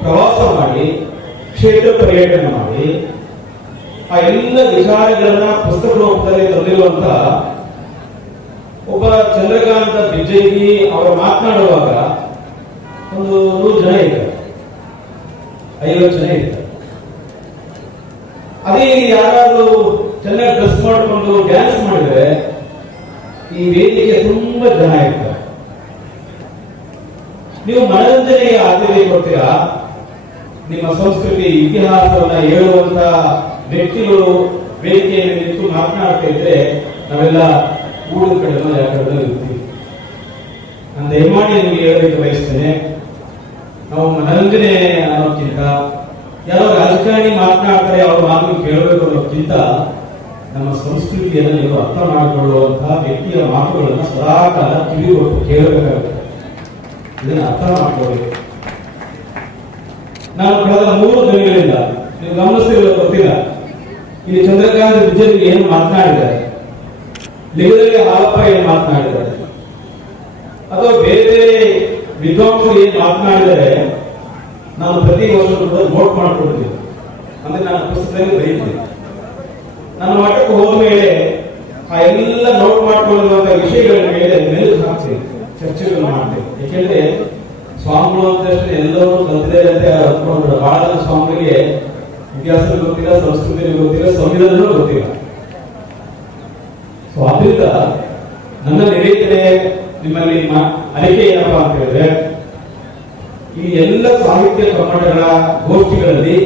ಪ್ರವಾಸ ಮಾಡಿ, ಕ್ಷೇತ್ರ ಪರ್ಯಟನೆ ಮಾಡಿ, ಆ ಎಲ್ಲ ವಿಚಾರಗಳನ್ನ ಪುಸ್ತಕ ರೂಪದಲ್ಲಿ ತಂದಿರುವಂತ ಒಬ್ಬ ಚಂದ್ರಕಾಂತ ಬಿಜೆಪಿ ಅವರು ಮಾತನಾಡುವಾಗ ಒಂದು ನೂರು ಜನ ಇದ್ದಾರೆ. ಐವತ್ತು ಜನ ಇದ್ದಾರೆ. ಅದೇ ಯಾರಾದ್ರೂ ಚೆನ್ನಾಗಿ ಡ್ರೆಸ್ ಮಾಡಿಕೊಂಡು ಡ್ಯಾನ್ಸ್ ಮಾಡಿದ್ರೆ ಈ ವೇದಿಕೆ ತುಂಬಾ ಜನ ಇರ್ತಾರೆ. ನೀವು ಮನರಂಜನೆಗೆ ಆದ್ಯತೆ ಕೊಡ್ತೀರಾ? ನಿಮ್ಮ ಸಂಸ್ಕೃತಿ, ಇತಿಹಾಸವನ್ನ ಹೇಳುವಂತ ವ್ಯಕ್ತಿಗಳು ವೇದಿಕೆಯಲ್ಲಿ ನಿಂತು ಮಾತನಾಡ್ತಾ ಇದ್ರೆ ನಾವೆಲ್ಲ ಊರಿನ ಕಡೆ ಇರ್ತೀವಿ. ನಾನು ದಯಮಾಡಿ ನಿಮಗೆ ಹೇಳಬೇಕು ಬಯಸ್ತೇನೆ. ನಾವು ಮನರಂಜನೆ ಅನ್ನೋಕ್ಕಿಂತ ಯಾರೋ ರಾಜಕಾರಣಿ ಮಾತನಾಡ್ತಾರೆ, ಅವ್ರ ಮಾತು ಕೇಳಬೇಕು ಅನ್ನೋಕ್ಕಿಂತ ನಮ್ಮ ಸಂಸ್ಕೃತಿಯನ್ನು ನೀವು ಅರ್ಥ ಮಾಡಿಕೊಳ್ಳುವಂತಹ ವ್ಯಕ್ತಿಯ ಮಾತುಗಳನ್ನು ಸದಾಕಾಲ ತಿಳಿಯುವ ಕೇಳಬೇಕಾಗುತ್ತೆ. ಇದನ್ನ ಅರ್ಥ ಮಾಡ್ಕೋಬೇಕು ನಾನು ಕಳೆದ ಮೂರು ದಿನಗಳಿಂದ, ನೀವು ಗಮನಿಸ್ತಿರೋ ಗೊತ್ತಿಲ್ಲ. ಇಲ್ಲಿ ಚಂದ್ರಕಾಂತ್ ಬಿಜೆಪಿ ಏನು ಮಾತನಾಡಿದ್ದಾರೆ? ಲಿಂಗದಲ್ಲಿ ಹಾಲಪ್ಪ ಏನು ಮಾತನಾಡಿದ್ದಾರೆ? ಅಥವಾ ಬೇರೆ ಬೇರೆ ವಿದ್ವಾಂಸರು ಏನು ಮಾತನಾಡಿದರೆ ನಾನು ಪ್ರತಿ ವರ್ಷ ನೋಟ್ ಮಾಡ್ಕೊಳ್ತೀವಿ ಅಂದ್ರೆ ನಾನು ಪುಸ್ತಕದಲ್ಲಿ ಬರೀತೀನಿ. ನನ್ನ ಮಠಕ್ಕೆ ಹೋದ ಮೇಲೆ ಆ ಎಲ್ಲ ನೋಟ್ ಮಾಡ್ಕೊಂಡಿರುವಂತಹ ವಿಷಯಗಳ ಮೇಲೆ ಮೇಲೆ ಹಾಕ್ತೀನಿ. ಚರ್ಚೆಗಳು ಮಾಡ್ತೀನಿ. ಯಾಕೆಂದ್ರೆ ಸ್ವಾಮಿಗಳು ಅಂತ ಎಲ್ಲರೂ ಕಲ್ತಿದ್ದಾರೆ ಅಂತ ಅಂದ್ಕೊಂಡ್ರು ಬಹಳ ಜನ ಸ್ವಾಮಿಗಳಿಗೆ ಇತಿಹಾಸ ಗೊತ್ತಿಲ್ಲ ಸಂಸ್ಕೃತಿ ಗೊತ್ತಿಲ್ಲ, ಸಂವಿಧಾನನೂ ಗೊತ್ತಿಲ್ಲ. ಸೊ ಅದರಿಂದ ನನ್ನ ನಿರೀಕ್ಷಣೆ ನಿಮ್ಮಲ್ಲಿ ಅರಿಕೆ ಏನಪ್ಪಾ ಅಂತ ಹೇಳಿದ್ರೆ, ಈ ಎಲ್ಲ ಸಾಹಿತ್ಯ ಪ್ರಮಾಣಗಳ ಗೋಷ್ಠಿಗಳಲ್ಲಿ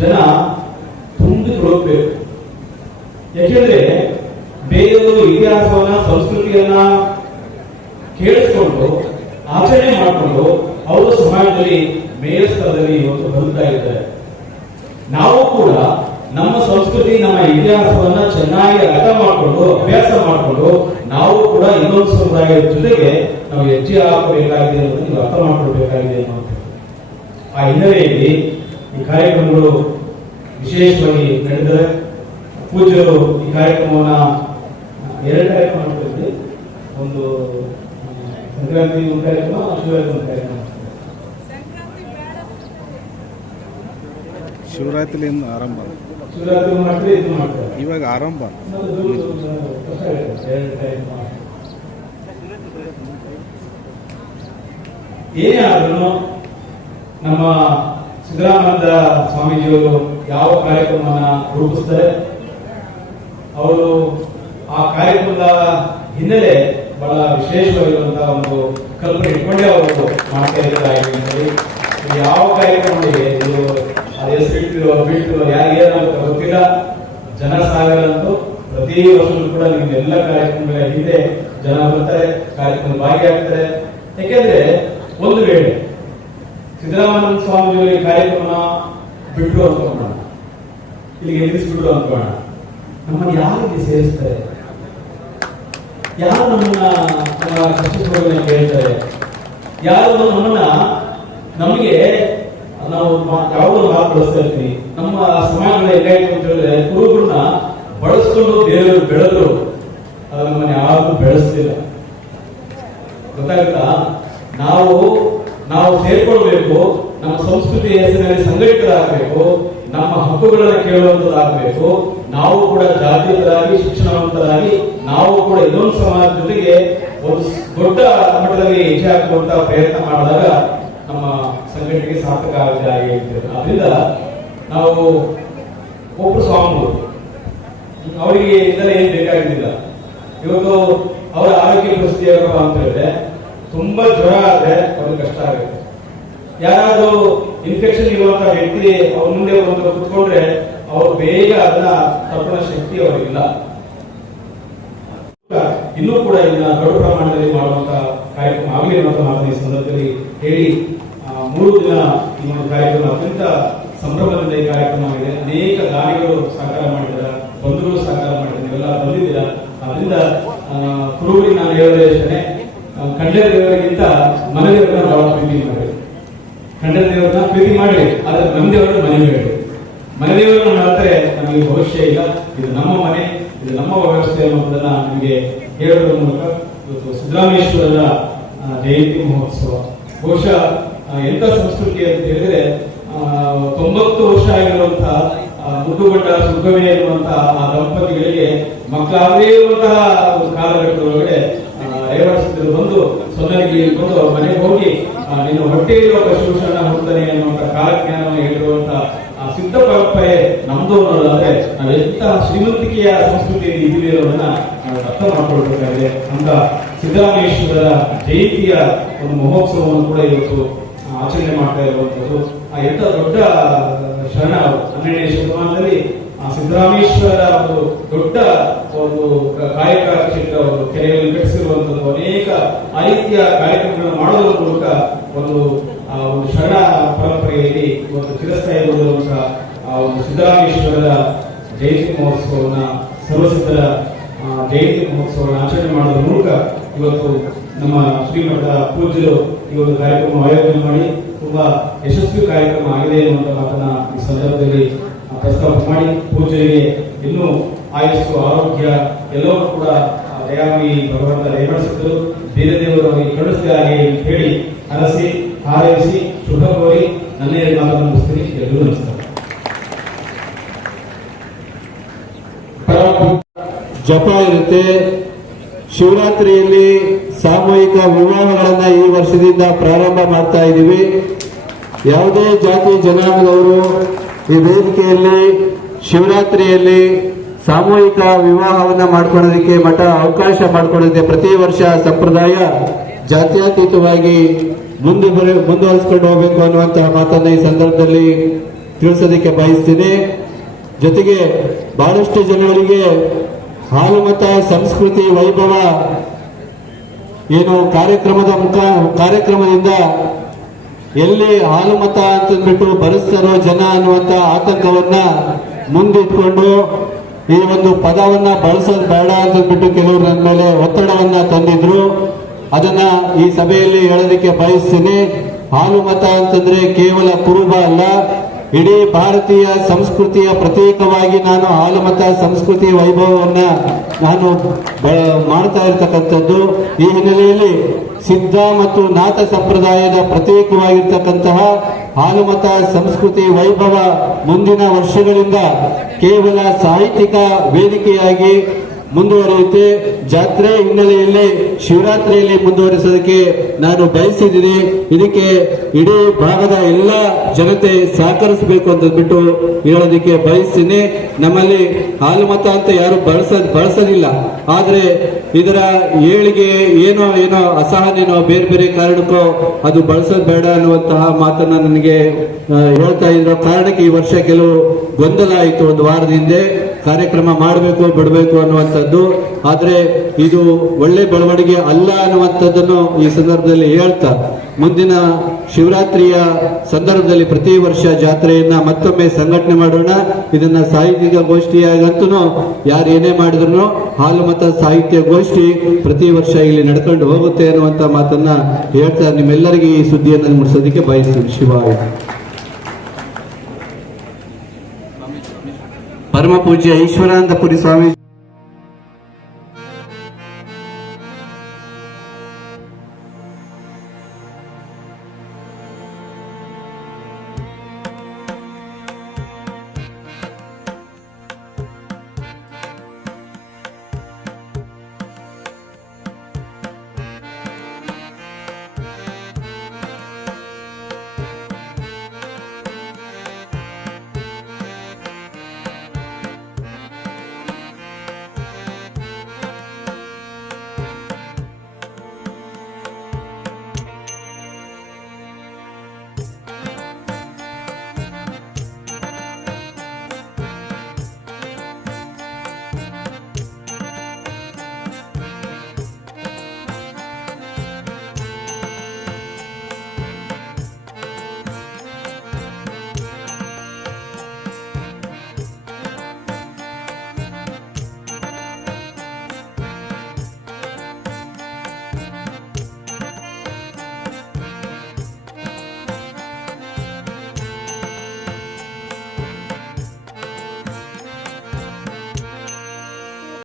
ಜನ ತುಂಬಿ ಯಾಕೆಂದ್ರೆ ಬೇರೆಯವರು ಇತಿಹಾಸವನ್ನ, ಸಂಸ್ಕೃತಿಯನ್ನ ಕೇಳಿಸ್ಕೊಂಡು ಆಚರಣೆ ಮಾಡಿಕೊಂಡು ಅವರು ಸಮಾಜದಲ್ಲಿ ಮೇಲ್ಸ್ತರದಲ್ಲಿ ಇವತ್ತು ಬದುಕ್ತಾ ಇದ್ದಾರೆ. ನಾವು ಕೂಡ ನಮ್ಮ ಸಂಸ್ಕೃತಿ, ನಮ್ಮ ಇತಿಹಾಸವನ್ನ ಚೆನ್ನಾಗಿ ಅರ್ಥ ಮಾಡಿಕೊಂಡು, ಅಭ್ಯಾಸ ಮಾಡಿಕೊಂಡು ನಾವು ಕೂಡ ಇನ್ನೊಂದು ಸಮುದಾಯದ ಜೊತೆಗೆ ನಾವು ಹೆಜ್ಜೆ ಹಾಕಬೇಕಾಗಿದೆ ಅನ್ನೋದನ್ನ ಅರ್ಥ ಮಾಡ್ಕೊಳ್ಬೇಕಾಗಿದೆ ಅನ್ನೋದು. ಆ ಹಿನ್ನೆಲೆಯಲ್ಲಿ ಈ ಕಾರ್ಯಕ್ರಮಗಳು ವಿಶೇಷವಾಗಿ ನಡೆದರೆ ಪೂಜ್ಯರು ಈ ಕಾರ್ಯಕ್ರಮವನ್ನು ಎರಡು ಕಾರ್ಯಕ್ರಮ ಒಂದು ಸಂಕ್ರಾಂತಿ ಒಂದು ಕಾರ್ಯಕ್ರಮ ಶಿವರಾತ್ರಿ ಒಂದು ಕಾರ್ಯಕ್ರಮ ಶಿವರಾತ್ರಿಯಿಂದ ಆರಂಭ. ಶಿವರಾತ್ರಿ ಮಾಡ್ತೀವಿ ಇದು ಮಾಡ್ತಾರೆ. ಇವಾಗ ಆರಂಭ. ಏನೇ ಆದ್ರೂ ನಮ್ಮ ಸಿದ್ದರಾಮಯ್ಯ ಸ್ವಾಮೀಜಿಯವರು ಯಾವ ಕಾರ್ಯಕ್ರಮವನ್ನ ರೂಪಿಸ್ತಾರೆ? ಅವರು ಆ ಕಾರ್ಯಕ್ರಮದ ಹಿನ್ನೆಲೆ ಬಹಳ ವಿಶೇಷವಾಗಿರುವಂತಹ ಒಂದು ಕಲ್ಪನೆ ಇಟ್ಕೊಂಡೇ ಅವರು ಮಾಡ್ತಾ ಇದ್ದಾರೆ ಯಾವ ಕಾರ್ಯಕ್ರಮಗಳಿಗೆ ಇದು ಅದೇ ಹೆಸರಿಟ್ಟಿರೋ ಬಿಟ್ಟು ಯಾರು ಏನಾಗುತ್ತೆ ಗೊತ್ತಿಲ್ಲ. ಜನಸಾಗರ ಅಂತೂ ಪ್ರತಿ ವರ್ಷವೂ ಕೂಡ ನಿಮ್ಗೆ ಎಲ್ಲ ಕಾರ್ಯಕ್ರಮಗಳ ಹಿಂದೆ ಜನ ಬರ್ತಾರೆ, ಕಾರ್ಯಕ್ರಮ ಭಾಗಿಯಾಗ್ತಾರೆ. ಯಾಕೆಂದ್ರೆ ಒಂದು ವೇಳೆ ಸಿದ್ದರಾಮಯ್ಯ ಸ್ವಾಮಿಯವರಿಗೆ ಕಾರ್ಯಕ್ರಮ ಬಿಟ್ಟು ಅನ್ಕೋಣ ಇಲ್ಲಿಗೆ ನಿಲ್ಲಿಸ್ಬಿಟ್ರು ಅನ್ಕೋಣ ನಮ್ಮನ್ನು ಯಾರು ರೀತಿ ಸೇರಿಸ್ತಾರೆ? ಯಾರು ನಮ್ಮನ್ನ ನಮ್ಮ ಹೇಳ್ತಾರೆ? ಯಾರು ನಮ್ಮನ್ನ, ನಮಗೆ, ನಾವು ಯಾವುದೋ ಮಾತು ಬಳಸ್ತಾ ಇರ್ತೀವಿ? ನಮ್ಮ ಸಮಾಜಗಳ ಹೆಂಗಾಯ್ತು ಅಂತ ಹೇಳಿದ್ರೆ, ಕುರುಬರನ್ನ ಬಳಸ್ಕೊಂಡು ಬೇರೆಯವರು ಬೆಳೆದ್ರು ಅದು ನಮ್ಮನ್ನ ಯಾರು ಬೆಳೆಸ್ತಿಲ್ಲ. ಗೊತ್ತಾಗುತ್ತಾ? ನಾವು ನಾವು ಸೇರ್ಕೊಳ್ಬೇಕು, ನಮ್ಮ ಸಂಸ್ಕೃತಿ ಹೆಸರಿನಲ್ಲಿ ಸಂಘಟಿತರಾಗಬೇಕು ನಮ್ಮ ಹಕ್ಕುಗಳನ್ನು ಕೇಳುವಂತದ್ದಾಗಬೇಕು. ನಾವು ಕೂಡ ಜಾಗೃತರಾಗಿ ಶಿಕ್ಷಣವಂತರಾಗಿ, ನಾವು ಕೂಡ ಇನ್ನೊಂದು ಸಮಾಜ ಜೊತೆಗೆ ಒಂದು ದೊಡ್ಡ ಮಟ್ಟದಲ್ಲಿ ಹೆಜ್ಜೆ ಹಾಕುವಂತ ಪ್ರಯತ್ನ ಮಾಡಿದಾಗ ನಮ್ಮ ಸಂಘಟನೆಗೆ ಸಾರ್ಥಕ ಆಗಿದೆ ಹೇಳ್ತೇವೆ. ಆದ್ರಿಂದ ನಾವು ಒಬ್ಬರು ಸ್ವಾಮಿಗಳು. ಅವರಿಗೆ ಇದೆಲ್ಲ ಏನು ಬೇಕಾಗಿದ್ದಿಲ್ಲ. ಇವತ್ತು ಅವರ ಆರೋಗ್ಯ ಪರಿಸ್ಥಿತಿ ಹೇಗಪ್ಪ ಅಂತ ಹೇಳಿದ್ರೆ, ತುಂಬಾ ಜ್ವರ ಆದ್ರೆ ಅವ್ರಿಗೆ ಕಷ್ಟ ಆಗುತ್ತೆ. ಯಾರಾದ್ರೂ ಇನ್ಫೆಕ್ಷನ್ ಇರುವಂತ ವ್ಯಕ್ತಿ ಅವ್ರ ಮುಂದೆ ಒಂದು ಕುತ್ಕೊಂಡ್ರೆ ಅವ್ರು ಬೇಗ ಅದನ್ನ ತಪ್ಪಣ ಶಕ್ತಿ ಅವರಿಗಿಲ್ಲ. ಇನ್ನೂ ಕೂಡ ಇದನ್ನ ದೊಡ್ಡ ಪ್ರಮಾಣದಲ್ಲಿ ಮಾಡುವಂತಹ ಕಾರ್ಯಕ್ರಮ ಆಗಲಿ ಅನ್ನೋದು ಮಾತನ್ನ ಈ ಸಂದರ್ಭದಲ್ಲಿ ಹೇಳಿ ಮೂರು ದಿನ ಈ ಒಂದು ಕಾರ್ಯಕ್ರಮ ಅತ್ಯಂತ ಸಂಭ್ರಮದಿಂದ ಈ ಕಾರ್ಯಕ್ರಮ ಆಗಿದೆ. ಅನೇಕ ದಾನಿಗಳು ಸಹಕಾರ ಮಾಡಿದ ಬಂಧುಗಳು ಸಹಕಾರ ಮಾಡಿದ್ದಾರೆ ನೀವೆಲ್ಲ ಬಂದಿದ್ದೀರಾ? ಅದರಿಂದ ಕುರುಬರಿಗೆ ನಾನು ಹೇಳೋದೇ ಇಷ್ಟೇ ಕಂಡ ದೇವರಿಗಿಂತ ಮನೆ ದೇವರನ್ನ ಬಹಳ ಪ್ರೀತಿ ಮಾಡಿ ಕಂಡ ದೇವರನ್ನ ಪ್ರೀತಿ ಮಾಡಿ ಆದ್ರೆ ನಮ್ಮ ದೇವರನ್ನ ಮನೆಬೇಡಿ ಮನೆ ದೇವರನ್ನ ಮಾಡಿದ್ರೆ ನಮಗೆ ಭವಿಷ್ಯ ಇಲ್ಲ. ಇದು ನಮ್ಮ ಮನೆ ಇದು ನಮ್ಮ ವ್ಯವಸ್ಥೆ ಅನ್ನೋದನ್ನ ನಮಗೆ ಹೇಳೋದ್ರ ಮೂಲಕ ಇವತ್ತು ಸಿದ್ದರಾಮೇಶ್ವರರ ಜಯಂತಿ ಮಹೋತ್ಸವ. ಬಹುಶಃ ಎಂತ ಸಂಸ್ಕೃತಿ ಅಂತ ಹೇಳಿದ್ರೆ ತೊಂಬತ್ತು ವರ್ಷ ಆಗಿರುವಂತಹ ಆ, ಸುಗಮೇ ಎನ್ನುವಂತಹ ಆ ದಂಪತಿಗಳಿಗೆ ಮಕ್ಕಳಾಗದೇ ಇರುವಂತಹ ಒಂದು ಕಾಲಘಟ್ಟದೊಳಗಡೆ ರೇವಡಿಸಿದ್ರು ಬಂದು ಸೊನ್ನರಿಗೆ ಬಂದು ಮನೆಗೆ ಹೋಗಿ ಆ, ನಿನ್ನ ಹೊಟ್ಟೆಯಲ್ಲಿ ಒಬ್ಬ ಶಿವಶರಣ ಹೋಗ್ತಾನೆ ಅನ್ನುವಂತ ಕಾಲಜ್ಞಾನವನ್ನು ಹೇಳಿರುವಂತ ಆ ಸಿದ್ಧ ಪರಂಪರೆ ನಮ್ದು ಅನ್ನೋದಾದ್ರೆ ನಾವೆಂತಹ ಶ್ರೀಮಂತಿಕೆಯ ಸಂಸ್ಕೃತಿಯಲ್ಲಿ ಇದ್ದೀವಿ ಅನ್ನೋದನ್ನ ನಾವು ಅರ್ಥ ಮಾಡ್ಕೊಳ್ಬೇಕಾಗಿದೆ. ಅಂತ ಸಿದ್ದರಾಮೇಶ್ವರರ ಜಯಂತಿಯ ಒಂದು ಮಹೋತ್ಸವವನ್ನು ಕೂಡ ಇವತ್ತು ಆಚರಣೆ ಮಾಡ್ತಾ ಇರುವಂತದ್ದು ಆ ಎಂತ ದೊಡ್ಡ ಶರಣ. ಹನ್ನೆರಡನೇ ಶತಮಾನದಲ್ಲಿ ಆ ಸಿದ್ದರಾಮೇಶ್ವರ ಒಂದು ದೊಡ್ಡ ಒಂದು ಕಾಯಕ ಕ್ಷೇತ್ರ ಕೆರೆಯಲ್ಲಿ ಕಟ್ಟಿಸಿರುವಂತದ್ದು ಅನೇಕ ಆ ರೀತಿಯ ಕಾರ್ಯಕ್ರಮಗಳನ್ನು ಮಾಡೋದ್ರ ಮೂಲಕ ಒಂದು ಒಂದು ಶರಣ ಪರಂಪರೆಯಲ್ಲಿ ಒಂದು ಆ, ಒಂದು ಸಿದ್ದರಾಮೇಶ್ವರರ ಜಯಂತಿ ಮಹೋತ್ಸವವನ್ನ ಸರ್ವಸಿದ್ಧರ ಜಯಂತಿ ಮಹೋತ್ಸವವನ್ನು ಆಚರಣೆ ಮಾಡುವ ಮೂಲಕ ಇವತ್ತು ನಮ್ಮ ಶ್ರೀಮಠದ ಪೂಜ್ಯರು ಈ ಒಂದು ಕಾರ್ಯಕ್ರಮ ಆಯೋಜನೆ ಮಾಡಿ ತುಂಬಾ ಯಶಸ್ವಿ ಕಾರ್ಯಕ್ರಮ ಆಗಿದೆ ಎನ್ನುವಂತ ಮಾತನ್ನ ಈ ಸಂದರ್ಭದಲ್ಲಿ ಪ್ರಸ್ತಾಪ ಮಾಡಿ ಪೂಜೆಗೆ ಇನ್ನೂ ಆಯಸ್ಸು, ಆರೋಗ್ಯ ಎಲ್ಲವೂ ಕೂಡ ದಯಾಮಿ ಭಗವಂತ ದಯಮಾಡಿಸಿದ್ರು ಬೇರೆ ದೇವರು ಅವರಿಗೆ ಕಳಿಸಿದ ಹಾಗೆ ಹೇಳಿ ಹರಸಿ ಹಾರೈಸಿ, ಶುಭ ಕೋರಿ ನನ್ನ ಮಾತನ್ನು ಮುಗಿಸ್ತೀನಿ. ಎಲ್ಲರೂ ನಮಸ್ಕಾರ. ಜಪ ಇರುತ್ತೆ ಶಿವರಾತ್ರಿಯಲ್ಲಿ ಸಾಮೂಹಿಕ ವಿವಾಹಗಳನ್ನ ಈ ವರ್ಷದಿಂದ ಪ್ರಾರಂಭ ಮಾಡ್ತಾ ಇದ್ದೀವಿ. ಯಾವುದೇ ಜಾತಿ ಜನಾಂಗದವರು ಈ ವೇದಿಕೆಯಲ್ಲಿ, ಶಿವರಾತ್ರಿಯಲ್ಲಿ ಸಾಮೂಹಿಕ ವಿವಾಹವನ್ನ ಮಾಡ್ಕೊಳ್ಳೋದಕ್ಕೆ ಮಠ ಅವಕಾಶ ಮಾಡಿಕೊಡುತ್ತೆ ಪ್ರತಿ ವರ್ಷ ಸಂಪ್ರದಾಯ ಜಾತ್ಯತೀತವಾಗಿ ಮುಂದೆ ಬರ, ಮುಂದುವರಿಸ್ಕೊಂಡು ಹೋಗಬೇಕು ಅನ್ನುವಂತಹ ಮಾತನ್ನ ಈ ಸಂದರ್ಭದಲ್ಲಿ ತಿಳಿಸೋದಕ್ಕೆ ಬಯಸ್ತೀನಿ ಜೊತೆಗೆ ಬಹಳಷ್ಟು ಜನರಿಗೆ ಹಾಲು ಮತ, ಸಂಸ್ಕೃತಿ, ವೈಭವ ಏನು ಕಾರ್ಯಕ್ರಮದ ಮುಖ, ಕಾರ್ಯಕ್ರಮದಿಂದ ಎಲ್ಲಿ ಹಾಲು ಮತ ಅಂತಂದ್ಬಿಟ್ಟು ಬರೆಸ್ತಾರೋ ಜನ ಅನ್ನುವಂತ ಆತಂಕವನ್ನ ಮುಂದಿಟ್ಕೊಂಡು ಈ ಒಂದು ಪದವನ್ನ ಬಳಸೋದು ಬೇಡ ಅಂತಂದ್ಬಿಟ್ಟು ಕೆಲವರು ನನ್ನ ಮೇಲೆ ಒತ್ತಡವನ್ನ ತಂದಿದ್ರು. ಅದನ್ನ ಈ ಸಭೆಯಲ್ಲಿ ಹೇಳೋದಕ್ಕೆ ಬಯಸ್ತೀನಿ. ಹಾಲು ಮತ ಅಂತಂದ್ರೆ ಕೇವಲ ಕುರುಬ ಅಲ್ಲ, ಇಡೀ ಭಾರತೀಯ ಸಂಸ್ಕೃತಿಯ ಪ್ರತೀಕವಾಗಿ ನಾನು ಹಾಲುಮತ ಸಂಸ್ಕೃತಿ ವೈಭವವನ್ನ ನಾನು ಮಾಡ್ತಾ ಇರ್ತಕ್ಕಂಥದ್ದು. ಈ ಹಿನ್ನೆಲೆಯಲ್ಲಿ ಸಿದ್ಧ ಮತ್ತು ನಾಥ ಸಂಪ್ರದಾಯದ ಪ್ರತ್ಯೇಕವಾಗಿರ್ತಕ್ಕಂತಹ ಹಾಲುಮತ ಸಂಸ್ಕೃತಿ ವೈಭವ ಮುಂದಿನ ವರ್ಷಗಳಿಂದ ಕೇವಲ ಸಾಹಿತ್ಯಿಕ ವೇದಿಕೆಯಾಗಿ ಮುಂದುವರಿಯುತ್ತೆ. ಜಾತ್ರೆ ಹಿನ್ನೆಲೆಯಲ್ಲಿ ಶಿವರಾತ್ರಿಯಲ್ಲಿ ಮುಂದುವರಿಸೋದಕ್ಕೆ ನಾನು ಬಯಸಿದ್ದೀನಿ. ಇದಕ್ಕೆ ಇಡೀ ಭಾಗದ ಎಲ್ಲ ಜನತೆ ಸಹಕರಿಸಬೇಕು ಅಂತ ಬಿಟ್ಟು ಹೇಳೋದಕ್ಕೆ ಬಯಸ್ತೀನಿ. ನಮ್ಮಲ್ಲಿ ಹಾಲು ಮತ ಅಂತ ಯಾರು ಬಳಸ, ಬಳಸೋದಿಲ್ಲ. ಆದ್ರೆ ಇದರ ಏಳಿಗೆ ಏನೋ ಏನೋ ಅಸಹನೇನೋ ಬೇರೆ ಬೇರೆ ಕಾರಣಕ್ಕೋ ಅದು ಬಳಸೋದು ಬೇಡ ಅನ್ನುವಂತಹ ಮಾತನ್ನ ನನಗೆ ಹೇಳ್ತಾ ಇರೋ ಕಾರಣಕ್ಕೆ ಈ ವರ್ಷ ಕೆಲವು ಗೊಂದಲ ಆಯಿತು ಒಂದು ವಾರದ ಹಿಂದೆ ಕಾರ್ಯಕ್ರಮ ಮಾಡಬೇಕು, ಬಿಡಬೇಕು ಅನ್ನುವಂಥದ್ದು. ಆದರೆ ಇದು ಒಳ್ಳೆ ಬೆಳವಣಿಗೆ ಅಲ್ಲ ಅನ್ನುವಂಥದ್ದನ್ನು ಈ ಸಂದರ್ಭದಲ್ಲಿ ಹೇಳ್ತಾ, ಮುಂದಿನ ಶಿವರಾತ್ರಿಯ ಸಂದರ್ಭದಲ್ಲಿ ಪ್ರತಿ ವರ್ಷ ಜಾತ್ರೆಯನ್ನ ಮತ್ತೊಮ್ಮೆ ಸಂಘಟನೆ ಮಾಡೋಣ. ಇದನ್ನ ಸಾಹಿತ್ಯಿಕ ಗೋಷ್ಠಿಯಾಗಂತೂ ಯಾರು ಏನೇ ಮಾಡಿದ್ರು ಹಾಲು ಮತ ಸಾಹಿತ್ಯ ಗೋಷ್ಠಿ ಪ್ರತಿ ವರ್ಷ ಇಲ್ಲಿ ನಡ್ಕೊಂಡು ಹೋಗುತ್ತೆ ಅನ್ನುವಂತ ಮಾತನ್ನ ಹೇಳ್ತಾ ನಿಮ್ಮೆಲ್ಲರಿಗೆ ಈ ಸುದ್ದಿಯನ್ನು ಮುಡಿಸೋದಕ್ಕೆ ಬಯಸ್ತೀನಿ. ಶಿವಾಯ. ಪರಮ ಪೂಜ್ಯ ಈಶ್ವರಾನಂದಪುರಿ ಸ್ವಾಮಿ